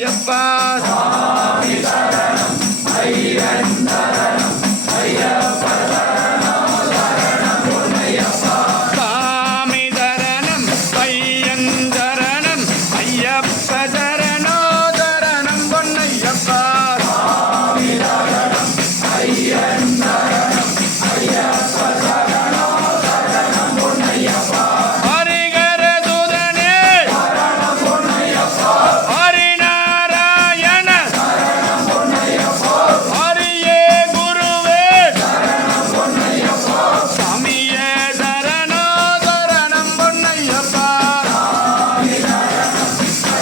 பொன்னையப்பா சுவாமி சரணம் ஐயன் சரணம் ஐயப்ப சரணம் சரணம் பொன்னையப்பா சாமி சரணம் ஐயன் சரணம் ஐயப்ப சரணோ சரணம் பொன்னையப்பா சுவாமி சரணம் ஐயன் சரணம் ஐயப்ப சரணம் சரணம் பொன்னையப்பா ஹரிகர சுதனே சரணம் பொன்னையப்பா ஹரிநாராயண சரணம் பொன்னையப்பா ஹரியே குருவே சரணம் பொன்னையப்பா சாமியே சரணோ சரணம் பொன்னையப்பா சுவாமி சரணம்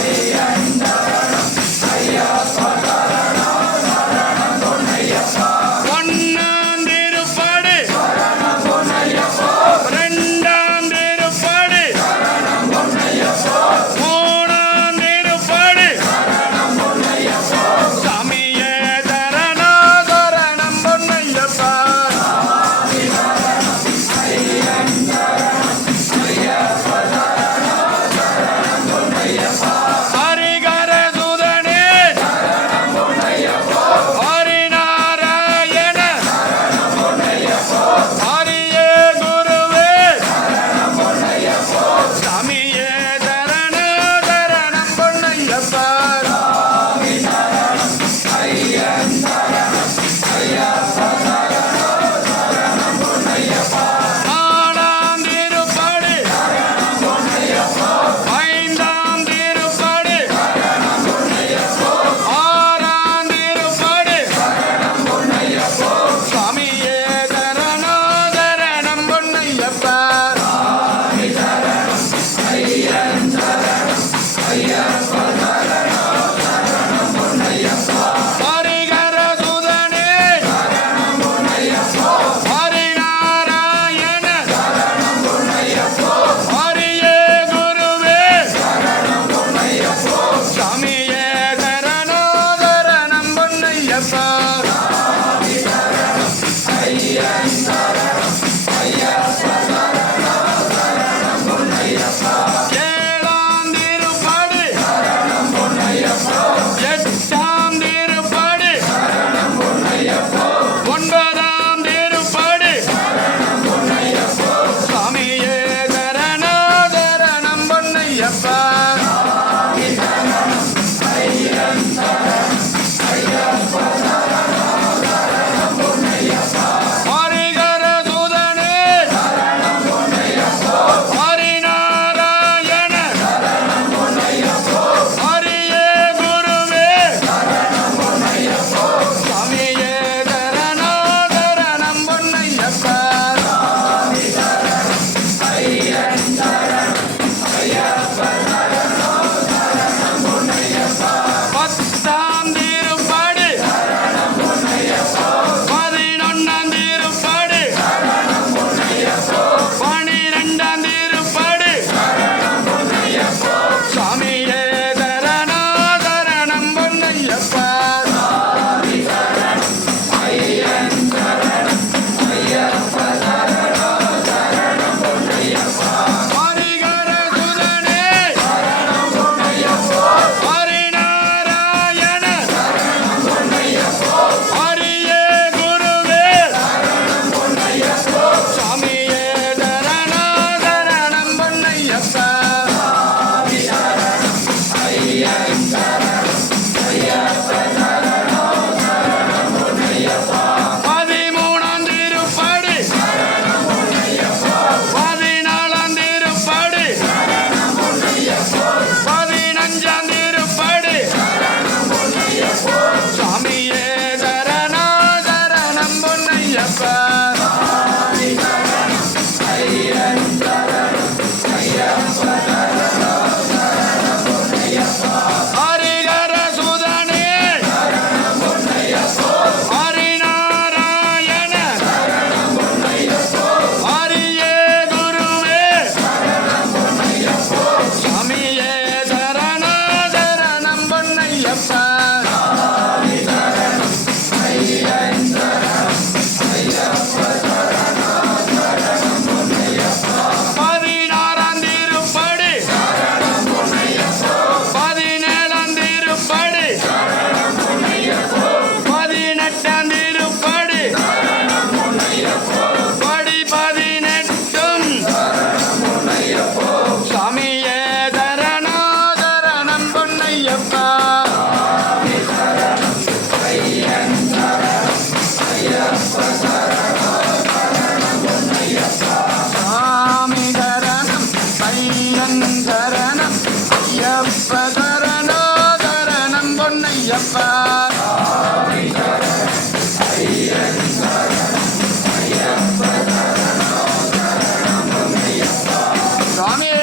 ஐயன் சரணம் ஐயப்ப சரணம் சரணம் பொன்னையப்பா ஒன்னாம் திருப்படு சரணம் பொன்னையப்பா ரெண்டாம் திருப்படு சரணம் பொன்னையப்பா மூணாம் திருப்படு சரணம் பொன்னையப்பா சாமியே சரணோ சரணம் பொன்னையப்பா சுவாமி சரணம் ஐயன் சரணம் ஐயப்ப சரணம் சரணம் பொன்னையப்பா ஹரிகர சுதனே சரணம் பொன்னையப்பா ஹரிநாராயண சரணம் பொன்னையப்பா ஹரியே குருவே சரணம் பொன்னையப்பா சாமியே சரணோ சரணம் பொன்னையப்பா சுவாமி சரணம் ஐயன் சரணம் ஐயப்ப சரணம் சரணம் பொன்னையப்பா நாலாம் திருப்படு சரணம் பொன்னையப்பா ஐந்தாம் திருப்படு சரணம் பொன்னையப்பா ஆறாம் திருப்படு சரணம் பொன்னையப்பா சாமியே சரணோ சரணம் பொன்னையப்பா சுவாமி சரணம் ஐயன் சரணம் ஐயப்ப சரணம் பொன்னையப்பா சாமி சரணம் ஐயன் சரணம் ஐயப்ப சரணோ சரணம் பொன்னையப்பா சுவாமியே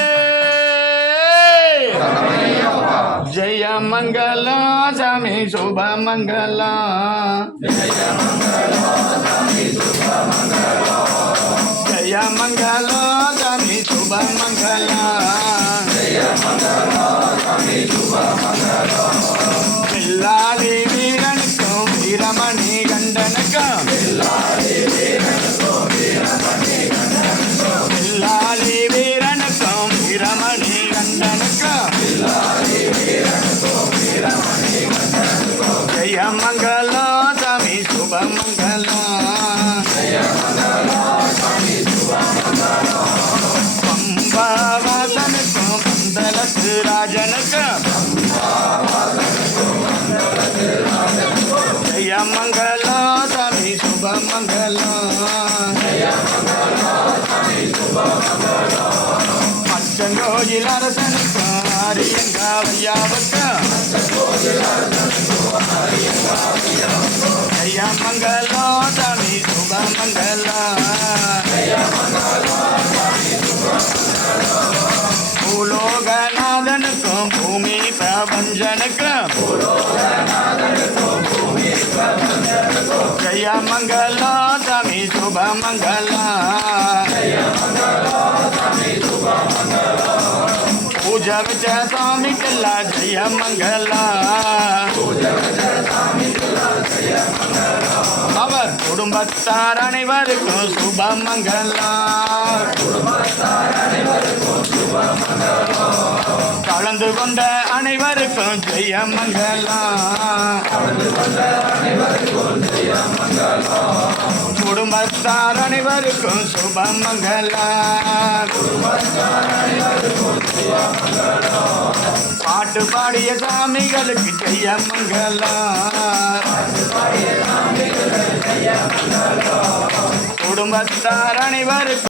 ஜெய மங்களா சாமி சுப மங்களா ஜெய மங்களா சாமி சுப மங்களா பில்லாலி வீரனுக்கும் வீரமணி கண்டனுக்கும் பில்லாலி வீரனுக்கும் வீரமணி கண்டனுக்கும் ஜெய மங்களா சாமி சுப மங்களா பம்பாவாசனுக்கும் பந்தலத்து ராஜனுக்கும் ஜெய மங்களா சாமி சுப மங்களா அச்சங்கோயில் அரசனுக்கும் அரியங்காவையாவுக்கும் ஜெய மங்களா சாமி சுப மங்களா பூலோகநாதனுக்கும் பூமி பிரபஞ்சனுக்கும் ஜெய மங்களா சாமி சுப மங்களா பூஜை வச்ச சாமிக்கெல்லாம் ஜெய மங்களா அவர் குடும்பத்தார் அனைவருக்கும் சுப மங்களா கலந்து கொண்ட அனைவருக்கும் ஜெய மங்களா குடும்பத்தார் அனைவருக்கும் சுப மங்களா பாட்டு பாடிய சாமிகளுக்கு ஜெய மங்களா குடும்பத்தார் அனைவருக்கும்